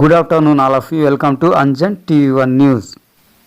Good afternoon all of you. Welcome to Anjan TV one news.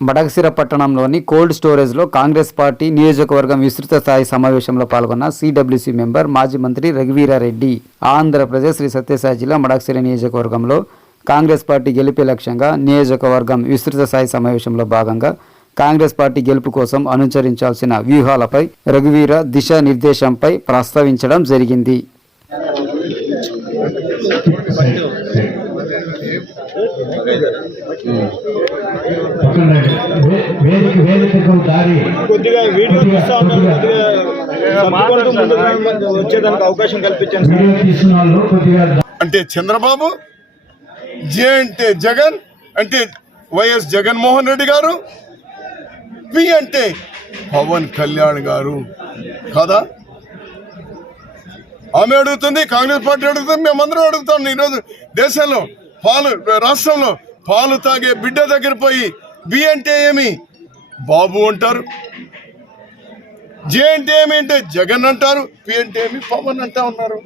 Badagasira పట్టణంలోని cold స్టోరేజ్లో Congress party నియోజకవర్గం విస్తృత స్థాయి సమావేశంలో పాల్గొన్న సిడబ్ల్యూసీ మెంబర్ మాజీ మంత్రి రఘువీరారెడ్డి ఆంధ్రప్రదేశ్ శ్రీ సత్యసాయి జిల్లా మడగసిర నియోజకవర్గంలో కాంగ్రెస్ పార్టీ గెలిపే లక్ష్యంగా నియోజకవర్గం విస్తృత స్థాయి సమావేశంలో భాగంగా కాంగ్రెస్ పార్టీ గెలుపు కోసం అనుసరించాల్సిన వ్యూహాలపై రఘువీర దిశానిర్దేశంపై ప్రస్తావించడం జరిగింది. వేదికకు దారి కొద్దిగా వీడియో రండి, వచ్చేదానికి అవకాశం దా- అంటే చంద్రబాబు జే అంటే జగన్ అంటే వైఎస్ జగన్మోహన్ రెడ్డి గారు పి అంటే పవన్ కళ్యాణ్ గారు. కాదా? ఆమె అడుగుతుంది కాంగ్రెస్ పార్టీ అడుగుతుంది మేమందరం అడుగుతాం. ఈరోజు దేశంలో పాలు రాష్ట్రంలో పాలు తాగే బిడ్డ దగ్గర పోయి బి అంటే ఏమి? బాబు అంటారు. జే అంటే ఏమి అంటే జగన్ అంటారు పి అంటే ఏమి పవన్ అంటా ఉన్నారు.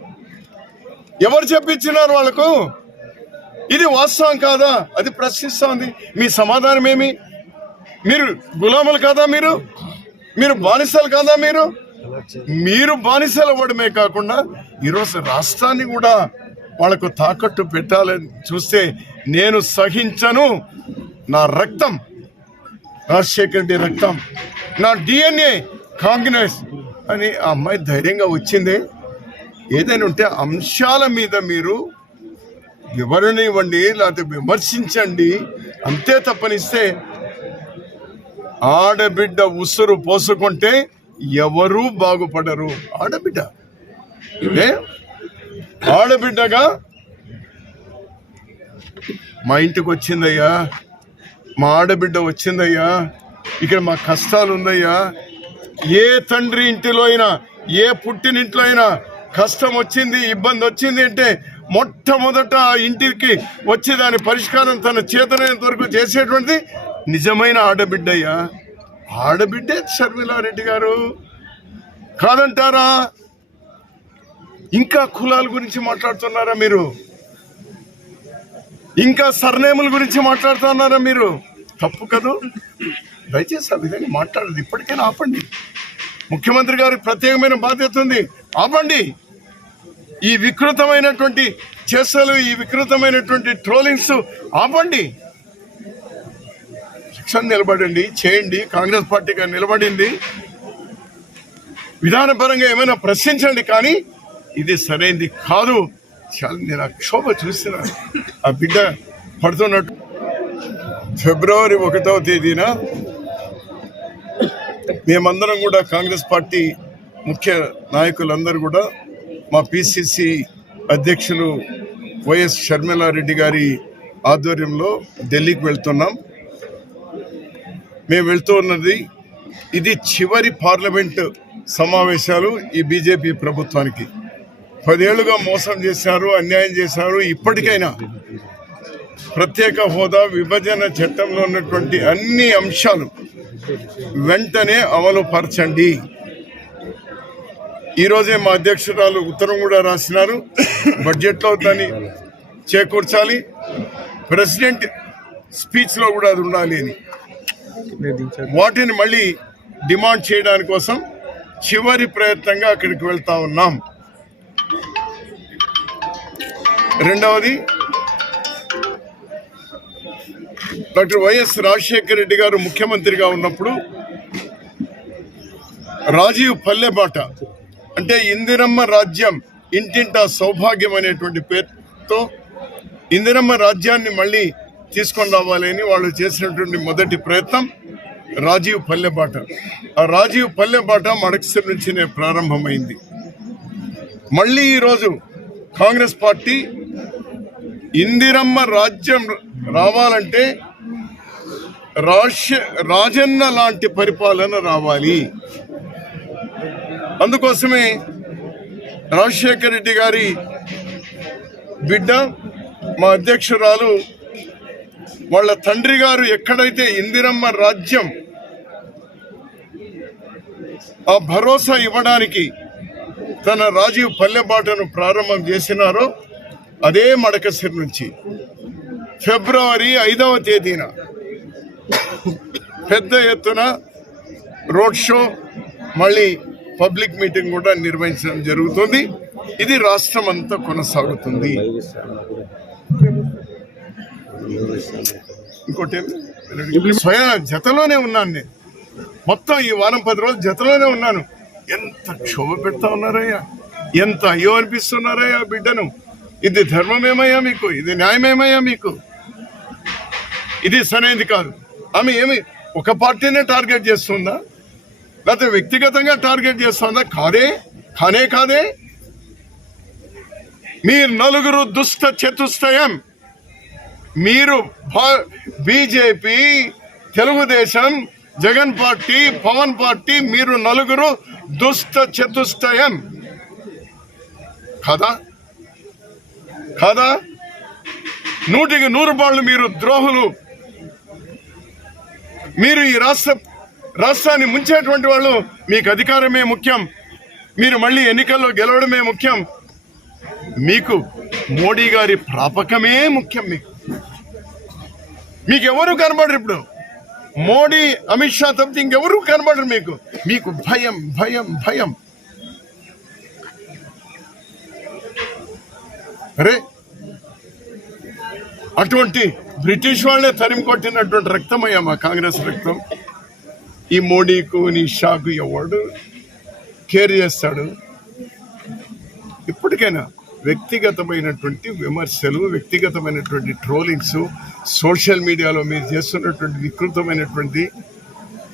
ఎవరు చెప్పించినారు వాళ్ళకు? ఇది వాస్తవం కాదా? అది ప్రశ్నిస్తోంది. మీ సమాధానం ఏమి? మీరు గులాములు కాదా మీరు? మీరు బానిసలు కాదా మీరు? మీరు బానిసలు అవ్వడమే కాకుండా ఈరోజు రాష్ట్రాన్ని కూడా వాళ్ళకు తాకట్టు పెట్టాలని చూస్తే నేను సహించను. నా రక్తం రాజశేఖర్ రెడ్డి రక్తం నా డిఎన్ఏ కాంగ్రెస్ అని ఆ అమ్మాయి ధైర్యంగా వచ్చింది. ఏదైనా ఉంటే అంశాల మీద మీరు వివరణ ఇవ్వండి లేకపోతే విమర్శించండి. అంతే తప్పనిస్తే ఆడబిడ్డ ఉసురు పోసుకుంటే ఎవరూ బాగుపడరు. ఆడబిడ్డ ఇదే ఆడబిడ్డగా మా ఇంటికి వచ్చిందయ్యా. మా ఆడబిడ్డ వచ్చిందయ్యా. ఇక్కడ మా కష్టాలు ఉందయ్యా ఏ తండ్రి ఇంటిలో అయినా ఏ పుట్టినింట్లో అయినా కష్టం వచ్చింది ఇబ్బంది వచ్చింది అంటే మొట్టమొదట ఆ ఇంటికి వచ్చి దాని పరిష్కారం తన చేతనైనంత వరకు చేసేటువంటిది నిజమైన ఆడబిడ్డయ్యా. ఆడబిడ్డే షర్మిలారెడ్డి గారు. కాదంటారా? ఇంకా కులాల గురించి మాట్లాడుతున్నారా మీరు? ఇంకా సర్నేముల గురించి మాట్లాడుతున్నారా మీరు? తప్పు కదూ? దయచేసి ఆ విధంగా మాట్లాడదు. ఇప్పటికైనా ఆపండి. ముఖ్యమంత్రి గారికి ప్రత్యేకమైన బాధ్యత ఉంది. ఆపండి. ఈ వికృతమైనటువంటి చేసలు ఈ వికృతమైనటువంటి ట్రోలింగ్స్ ఆపండి. శిక్షణ నిలబడండి చేయండి. కాంగ్రెస్ పార్టీగా నిలబడింది. విధానపరంగా ఏమైనా ప్రశ్నించండి కానీ ఇది సరైనది కాదు. చాలా నేను ఆ క్షోభ చూసిన. ఆ బిడ్డ పడుతున్నట్టు. ఫిబ్రవరి ఒకటవ తేదీన మేమందరం కూడా కాంగ్రెస్ పార్టీ ముఖ్య నాయకులందరూ కూడా మా పిసిసి అధ్యక్షులు వైఎస్ షర్మిలారెడ్డి గారి ఆధ్వర్యంలో ఢిల్లీకి వెళ్తున్నాం. మేము వెళ్తూ ఉన్నది ఇది చివరి పార్లమెంట్ సమావేశాలు ఈ బీజేపీ ప్రభుత్వానికి. పదేళ్ళుగా మోసం చేశారు అన్యాయం చేశారు ఇప్పటికైనా ప్రత్యేక హోదా విభజన చట్టంలో ఉన్నటువంటి అన్ని అంశాలు వెంటనే అమలు పరచండి ఈరోజే మా అధ్యక్షురాలు ఉత్తరం కూడా రాసినారు. బడ్జెట్లో దాన్ని చేకూర్చాలి. ప్రెసిడెంట్ స్పీచ్లో కూడా అది ఉండాలి అని. వాటిని మళ్ళీ డిమాండ్ చేయడానికి కోసం చివరి ప్రయత్నంగా అక్కడికి వెళ్తా ఉన్నాం. రెండవది డాక్టర్ వైఎస్ రాజశేఖర రెడ్డి గారు ముఖ్యమంత్రిగా ఉన్నప్పుడు రాజీవ్ పల్లెబాట అంటే ఇందిరమ్మ రాజ్యం ఇంటింటా సౌభాగ్యం అనేటువంటి పేరుతో ఇందిరమ్మ రాజ్యాన్ని మళ్ళీ తీసుకొని రావాలని వాళ్ళు చేసినటువంటి మొదటి ప్రయత్నం రాజీవ్ పల్లెబాట ఆ రాజీవ్ పల్లెబాట మడకసిరి నుంచినే ప్రారంభమైంది. మళ్ళీ ఈరోజు కాంగ్రెస్ పార్టీ ఇందిరమ్మ రాజ్యం రావాలంటే రాజ రాజన్న లాంటి పరిపాలన రావాలి. అందుకోసమే రాజశేఖర రెడ్డి గారి బిడ్డ మా అధ్యక్షురాలు వాళ్ళ తండ్రి గారు ఎక్కడైతే ఇందిరమ్మ రాజ్యం ఆ భరోసా ఇవ్వడానికి తన రాజీవ్ పల్లెబాటను ప్రారంభం చేసినారో అదే మడకసిరి నుంచి. ఫిబ్రవరి ఐదవ తేదీన పెద్ద ఎత్తున రోడ్ షో మళ్ళీ పబ్లిక్ మీటింగ్ కూడా నిర్వహించడం జరుగుతుంది. ఇది రాష్ట్రం అంతా కొనసాగుతుంది. ఇంకోటి? స్వయం జతలోనే ఉన్నాను నేను. మొత్తం ఈ వారం పది రోజులు జతలోనే ఉన్నాను. ఎంత క్షోభ పెడతా ఉన్నారయ్యా? ఎంత అయ్యో అనిపిస్తున్నారయ్యా బిడ్డను? ఇది ధర్మమేమయ్యా మీకు? ఇది న్యాయమేమయ్యా మీకు? ఇది సరైనది కాదు. ఆమె ఏమి ఒక పార్టీనే టార్గెట్ చేస్తుందా? లేకపోతే వ్యక్తిగతంగా టార్గెట్ చేస్తుందా? కాదే? కానే కాదే? మీరు నలుగురు దుష్ట చతుష్టయం. మీరు BJP Telugu Desam Jagan party Pawan party మీరు నలుగురు దుష్ట చతుష్టయం. కదా? కదా? నూటికి నూరు బాళ్ళు మీరు ద్రోహులు. మీరు ఈ రాష్ట్ర రాష్ట్రాన్ని ముంచేటువంటి వాళ్ళు మీకు అధికారమే ముఖ్యం. మీరు మళ్ళీ ఎన్నికల్లో గెలవడమే ముఖ్యం. మీకు మోడీ గారి ప్రాపకమే ముఖ్యం మీకు. మీకు ఎవరు కనబడరు ఇప్పుడు? మోడీ అమిత్ షా తప్పితే ఇంకెవరు కనబడరు మీకు? మీకు భయం భయం భయం. అరే అటువంటి బ్రిటిష్ వాళ్ళే తరిమి కొట్టినటువంటి రక్తమయ్యా మా కాంగ్రెస్ రక్తం. ఈ మోడీకు నీ షాకు ఎవడు? కేర్ చేస్తాడు. ఇప్పటికైనా వ్యక్తిగతమైనటువంటి విమర్శలు వ్యక్తిగతమైనటువంటి ట్రోలింగ్స్ సోషల్ మీడియాలో మీరు చేస్తున్నటువంటి వికృతమైనటువంటి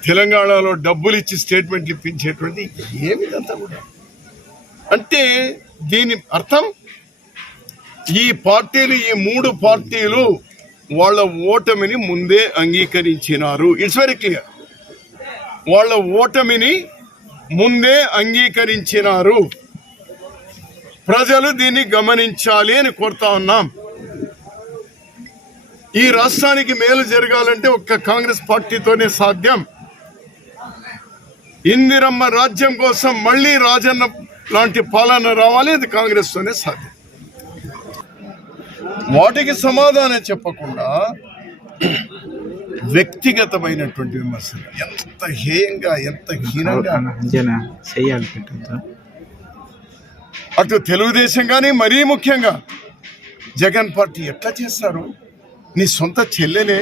తెలంగాణలో డబ్బులు ఇచ్చి స్టేట్మెంట్లు ఇప్పించేటువంటి ఏమిదంతా కూడా. అంటే దీని అర్థం ఈ పార్టీలు ఈ మూడు పార్టీలు వాళ్ళ ఓటమిని ముందే అంగీకరించినారు. ఇట్స్ వెరీ క్లియర్ వాళ్ళ ఓటమిని ముందే అంగీకరించినారు. ప్రజలు దీన్ని గమనించాలి అని కోరుతా ఉన్నాం. ఈ రాష్ట్రానికి మేలు జరగాలంటే ఒక్క కాంగ్రెస్ పార్టీతోనే సాధ్యం. ఇందిరమ్మ రాజ్యం కోసం మళ్ళీ రాజన్న లాంటి పాలన రావాలి అది కాంగ్రెస్ తోనే సాధ్యం. వాటికి సమాధానం చెప్పకుండా వ్యక్తిగతమైనటువంటి విమర్శలు ఎంత హేయంగా ఎంత హీనంగా చేయాలి అటు తెలుగుదేశం కానీ మరీ ముఖ్యంగా జగన్ పార్టీ ఎట్లా చేస్తారు? నీ సొంత చెల్లెలే.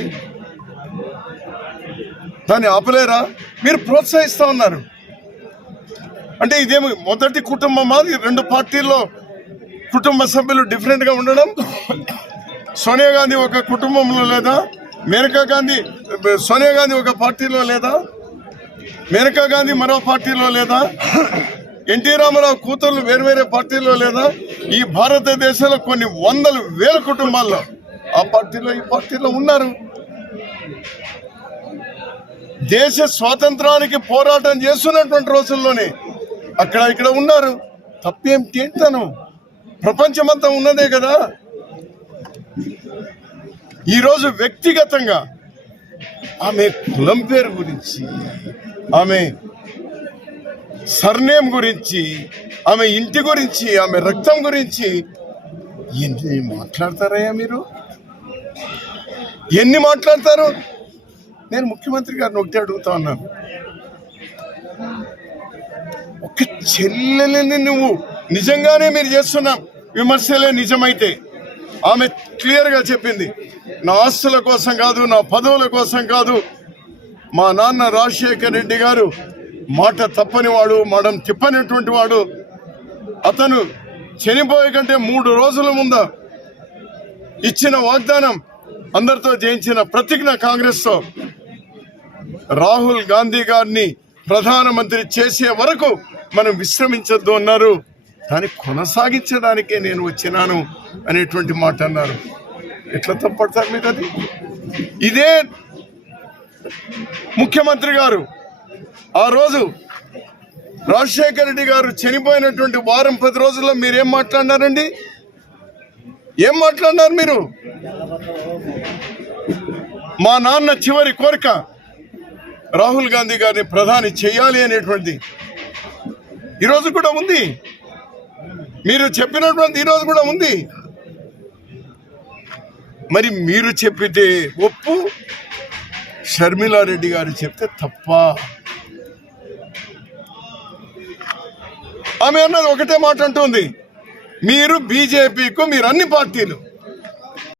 దాన్ని ఆపలేరా? మీరు ప్రోత్సహిస్తూ ఉన్నారు. అంటే ఇదేమి మొదటి కుటుంబమా? మాది రెండు పార్టీల్లో కుటుంబ సభ్యులు డిఫరెంట్గా ఉండడం? సోనియా గాంధీ ఒక కుటుంబంలో లేదా? మేనకా గాంధీ సోనియా గాంధీ ఒక పార్టీలో లేదా? మేనకా గాంధీ మరో పార్టీలో లేదా? ఎన్టీ రామారావు కూతుర్లు వేరువేరే పార్టీలో పార్టీల్లో లేదా? ఈ భారతదేశంలో కొన్ని వందల వేల కుటుంబాల్లో ఆ పార్టీలో ఈ పార్టీలో ఉన్నారు. దేశ స్వాతంత్రానికి పోరాటం చేస్తున్నటువంటి రోజుల్లోనే అక్కడ ఇక్కడ ఉన్నారు. తప్పేమిటి ఏంటను? ప్రపంచమంతా ఉన్నదే కదా? ఈరోజు వ్యక్తిగతంగా ఆమె కులం పేరు గురించి ఆమె సర్నేమ్ గురించి ఆమె ఇంటి గురించి ఆమె రక్తం గురించి ఎన్ని మాట్లాడతారయ్యా మీరు? ఎన్ని మాట్లాడతారు? నేను ముఖ్యమంత్రి గారిని ఒకటి అడుగుతా ఉన్నాను. ఒక చెల్లెలని నువ్వు నిజంగానే మీరు చేస్తున్నాం విమర్శలే నిజమైతే ఆమె క్లియర్గా చెప్పింది నా ఆస్తుల కోసం కాదు నా పదవుల కోసం కాదు మా నాన్న రాజశేఖర్ రెడ్డి గారు మాట తప్పని వాడు మడం తిప్పనటువంటి వాడు అతను చనిపోయే కంటే మూడు రోజుల ముంద ఇచ్చిన వాగ్దానం అందరితో చేయించిన ప్రతిజ్ఞ కాంగ్రెస్తో రాహుల్ గాంధీ గారిని ప్రధానమంత్రి చేసే వరకు మనం విశ్రమించొద్దు అన్నారు. దాన్ని కొనసాగించడానికే నేను వచ్చినాను అనేటువంటి మాట అన్నారు. ఎట్లా తప్పడతారు మీరు అది? ఇదే ముఖ్యమంత్రి గారు ఆ రోజు రాజశేఖర రెడ్డి గారు చనిపోయినటువంటి వారం పది రోజుల్లో మీరేం మాట్లాడినారండి? ఏం మాట్లాడినారు మీరు? మా నాన్న చివరి కోరిక రాహుల్ గాంధీ గారిని ప్రధాని చేయాలి అనేటువంటిది. ఈరోజు కూడా ఉంది. మీరు చెప్పినటువంటి ఈరోజు కూడా ఉంది. మరి మీరు చెప్పితే ఒప్పు? షర్మిలారెడ్డి గారు చెప్తే తప్ప? ఆమె అన్నది ఒకటే మాట అంటుంది. మీరు బీజేపీకు మీరు అన్ని పార్టీలు